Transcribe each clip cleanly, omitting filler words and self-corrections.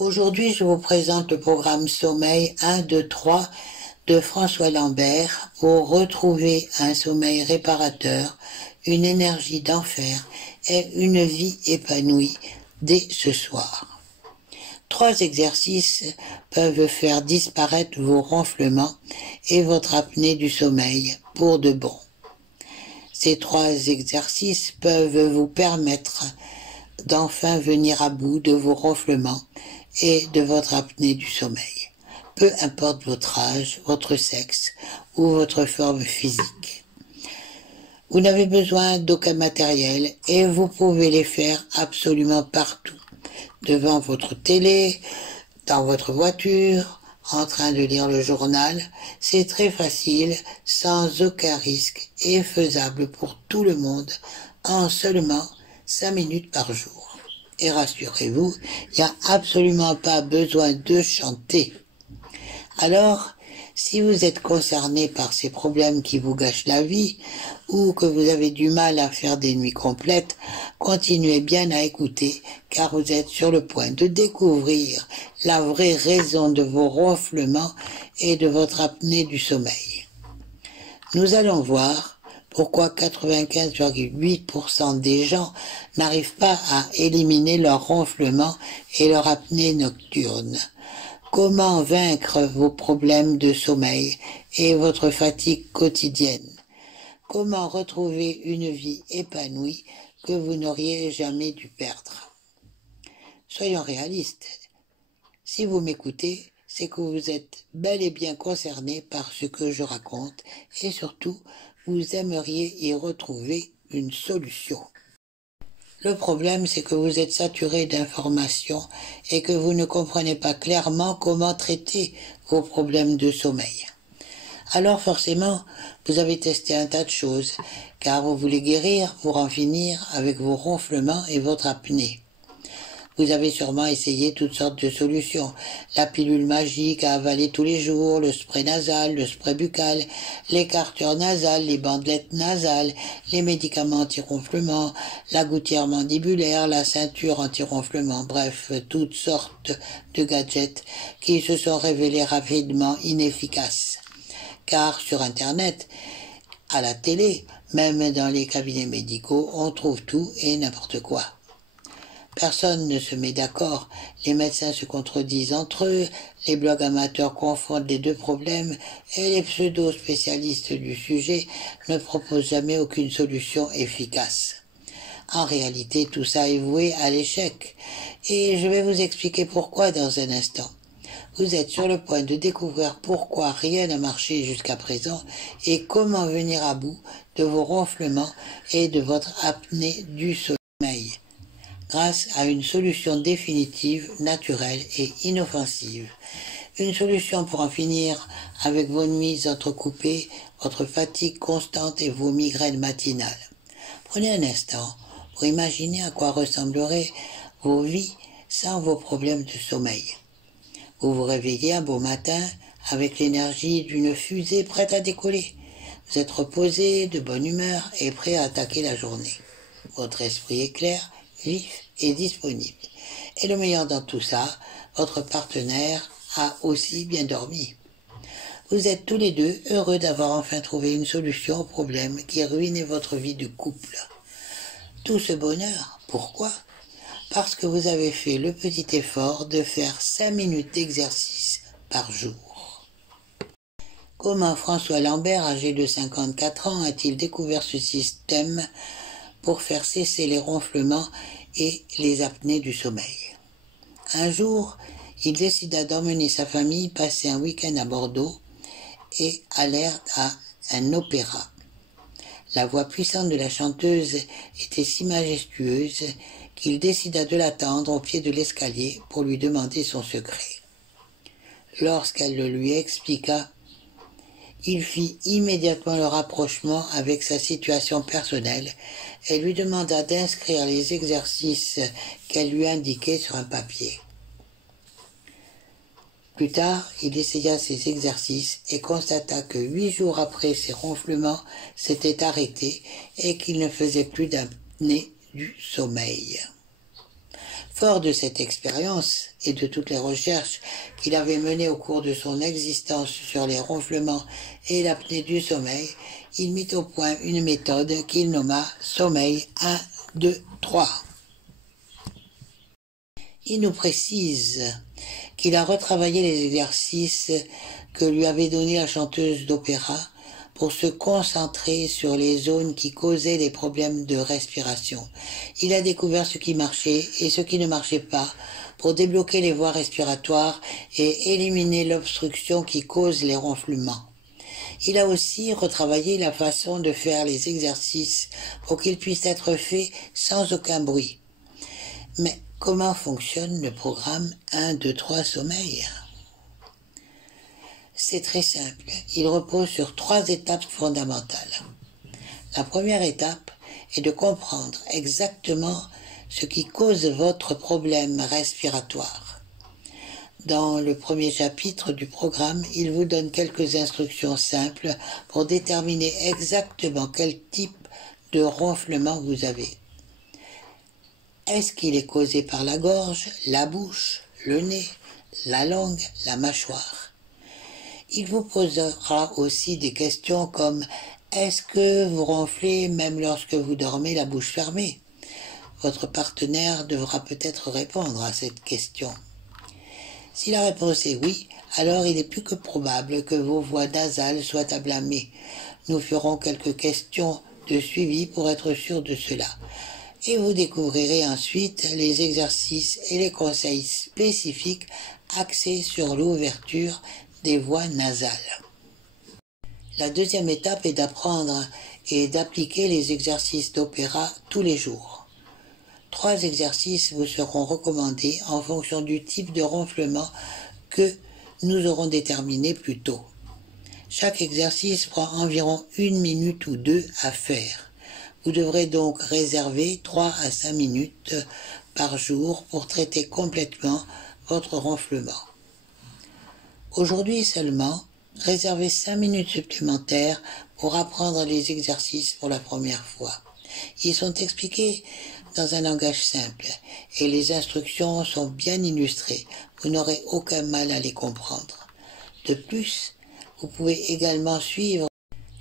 Aujourd'hui, je vous présente le programme Sommeil 1, 2, 3 de François Lambert pour retrouver un sommeil réparateur, une énergie d'enfer et une vie épanouie dès ce soir. 3 exercices peuvent faire disparaître vos ronflements et votre apnée du sommeil pour de bon. Ces 3 exercices peuvent vous permettre d'enfin venir à bout de vos ronflements et de votre apnée du sommeil, peu importe votre âge, votre sexe ou votre forme physique. Vous n'avez besoin d'aucun matériel et vous pouvez les faire absolument partout, devant votre télé, dans votre voiture, en train de lire le journal. C'est très facile, sans aucun risque et faisable pour tout le monde en seulement 5 minutes par jour. Et rassurez-vous, il n'y a absolument pas besoin de chanter. Alors, si vous êtes concerné par ces problèmes qui vous gâchent la vie, ou que vous avez du mal à faire des nuits complètes, continuez bien à écouter, car vous êtes sur le point de découvrir la vraie raison de vos ronflements et de votre apnée du sommeil. Nous allons voir pourquoi 95,8% des gens n'arrivent pas à éliminer leur ronflement et leur apnée nocturne. Comment vaincre vos problèmes de sommeil et votre fatigue quotidienne? Comment retrouver une vie épanouie que vous n'auriez jamais dû perdre? Soyons réalistes. Si vous m'écoutez, c'est que vous êtes bel et bien concerné par ce que je raconte et surtout, vous aimeriez y retrouver une solution. Le problème, c'est que vous êtes saturé d'informations et que vous ne comprenez pas clairement comment traiter vos problèmes de sommeil. Alors forcément, vous avez testé un tas de choses, car vous voulez guérir pour en finir avec vos ronflements et votre apnée. Vous avez sûrement essayé toutes sortes de solutions. La pilule magique à avaler tous les jours, le spray nasal, le spray buccal, l'écarteur nasal, les bandelettes nasales, les médicaments anti-ronflement, la gouttière mandibulaire, la ceinture anti-ronflement, bref, toutes sortes de gadgets qui se sont révélés rapidement inefficaces. Car sur Internet, à la télé, même dans les cabinets médicaux, on trouve tout et n'importe quoi. Personne ne se met d'accord, les médecins se contredisent entre eux, les blogs amateurs confondent les deux problèmes et les pseudo-spécialistes du sujet ne proposent jamais aucune solution efficace. En réalité, tout ça est voué à l'échec et je vais vous expliquer pourquoi dans un instant. Vous êtes sur le point de découvrir pourquoi rien n'a marché jusqu'à présent et comment venir à bout de vos ronflements et de votre apnée du sommeil, grâce à une solution définitive, naturelle et inoffensive. Une solution pour en finir avec vos nuits entrecoupées, votre fatigue constante et vos migraines matinales. Prenez un instant pour imaginer à quoi ressembleraient vos vies sans vos problèmes de sommeil. Vous vous réveillez un beau matin avec l'énergie d'une fusée prête à décoller. Vous êtes reposé, de bonne humeur et prêt à attaquer la journée. Votre esprit est clair, vif et disponible. Et le meilleur dans tout ça, votre partenaire a aussi bien dormi. Vous êtes tous les deux heureux d'avoir enfin trouvé une solution au problème qui ruinait votre vie de couple. Tout ce bonheur, pourquoi? Parce que vous avez fait le petit effort de faire 5 minutes d'exercice par jour. Comment François Lambert, âgé de 54 ans, a-t-il découvert ce système pour faire cesser les ronflements et les apnées du sommeil? Un jour, il décida d'emmener sa famille passer un week-end à Bordeaux et allèrent à un opéra. La voix puissante de la chanteuse était si majestueuse qu'il décida de l'attendre au pied de l'escalier pour lui demander son secret. Lorsqu'elle le lui expliqua, il fit immédiatement le rapprochement avec sa situation personnelle et lui demanda d'inscrire les exercices qu'elle lui indiquait sur un papier. Plus tard, il essaya ces exercices et constata que 8 jours après ses ronflements s'étaient arrêtés et qu'il ne faisait plus d'apnée du sommeil. Fort de cette expérience et de toutes les recherches qu'il avait menées au cours de son existence sur les ronflements et l'apnée du sommeil, il mit au point une méthode qu'il nomma Sommeil 1, 2, 3. Il nous précise qu'il a retravaillé les exercices que lui avait donnés la chanteuse d'opéra pour se concentrer sur les zones qui causaient des problèmes de respiration. Il a découvert ce qui marchait et ce qui ne marchait pas pour débloquer les voies respiratoires et éliminer l'obstruction qui cause les ronflements. Il a aussi retravaillé la façon de faire les exercices pour qu'ils puissent être faits sans aucun bruit. Mais comment fonctionne le programme 1, 2, 3 sommeil ? C'est très simple. Il repose sur 3 étapes fondamentales. La première étape est de comprendre exactement ce qui cause votre problème respiratoire. Dans le premier chapitre du programme, il vous donne quelques instructions simples pour déterminer exactement quel type de ronflement vous avez. Est-ce qu'il est causé par la gorge, la bouche, le nez, la langue, la mâchoire ? Il vous posera aussi des questions comme « Est-ce que vous ronflez même lorsque vous dormez la bouche fermée ?» Votre partenaire devra peut-être répondre à cette question. Si la réponse est oui, alors il est plus que probable que vos voies nasales soient à blâmer. Nous ferons quelques questions de suivi pour être sûr de cela. Et vous découvrirez ensuite les exercices et les conseils spécifiques axés sur l'ouverture des voies nasales. La deuxième étape est d'apprendre et d'appliquer les exercices d'opéra tous les jours. 3 exercices vous seront recommandés en fonction du type de ronflement que nous aurons déterminé plus tôt. Chaque exercice prend environ 1 minute ou 2 à faire. Vous devrez donc réserver 3 à 5 minutes par jour pour traiter complètement votre ronflement. Aujourd'hui seulement, réservez 5 minutes supplémentaires pour apprendre les exercices pour la première fois. Ils sont expliqués dans un langage simple et les instructions sont bien illustrées. Vous n'aurez aucun mal à les comprendre. De plus, vous pouvez également suivre.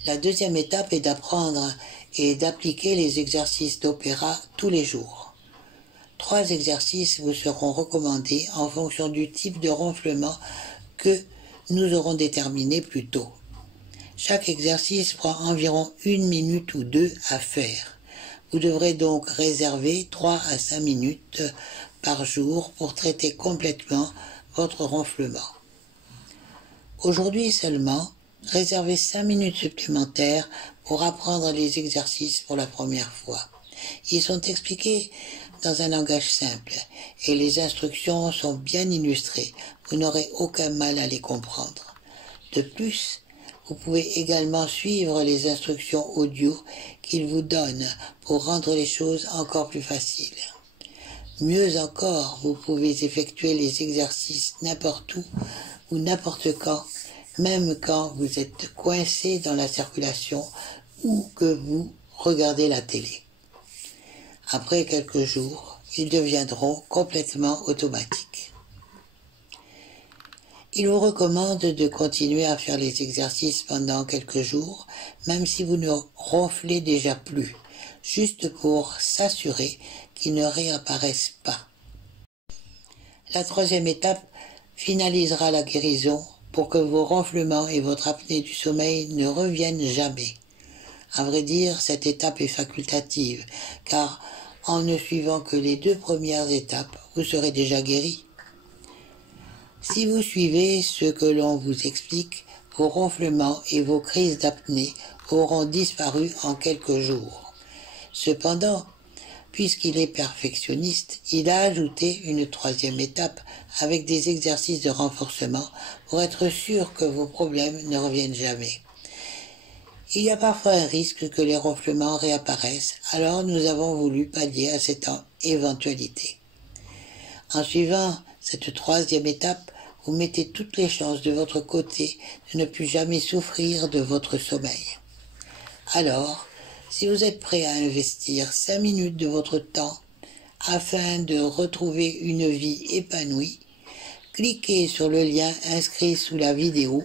La deuxième étape est d'apprendre et d'appliquer les exercices d'opéra tous les jours. 3 exercices vous seront recommandés en fonction du type de ronflement que nous aurons déterminé plus tôt. Chaque exercice prend environ 1 minute ou 2 à faire. Vous devrez donc réserver 3 à 5 minutes par jour pour traiter complètement votre ronflement. Aujourd'hui seulement, réservez 5 minutes supplémentaires pour apprendre les exercices pour la première fois. Ils sont expliqués dans un langage simple et les instructions sont bien illustrées. Vous n'aurez aucun mal à les comprendre. De plus, vous pouvez également suivre les instructions audio qu'ils vous donnent pour rendre les choses encore plus faciles. Mieux encore, vous pouvez effectuer les exercices n'importe où ou n'importe quand, même quand vous êtes coincé dans la circulation ou que vous regardez la télé. Après quelques jours, ils deviendront complètement automatiques. Il vous recommande de continuer à faire les exercices pendant quelques jours, même si vous ne ronflez déjà plus, juste pour s'assurer qu'ils ne réapparaissent pas. La troisième étape finalisera la guérison pour que vos ronflements et votre apnée du sommeil ne reviennent jamais. À vrai dire, cette étape est facultative, car en ne suivant que les 2 premières étapes, vous serez déjà guéri. Si vous suivez ce que l'on vous explique, vos ronflements et vos crises d'apnée auront disparu en quelques jours. Cependant, puisqu'il est perfectionniste, il a ajouté une 3e étape avec des exercices de renforcement pour être sûr que vos problèmes ne reviennent jamais. Il y a parfois un risque que les ronflements réapparaissent, alors nous avons voulu pallier à cette éventualité. En suivant cette 3e étape, vous mettez toutes les chances de votre côté de ne plus jamais souffrir de votre sommeil. Alors, si vous êtes prêt à investir 5 minutes de votre temps afin de retrouver une vie épanouie. Cliquez sur le lien inscrit sous la vidéo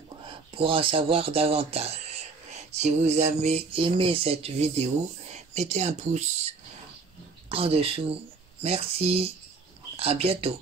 pour en savoir davantage. Si vous avez aimé cette vidéo, mettez un pouce en dessous. Merci, à bientôt.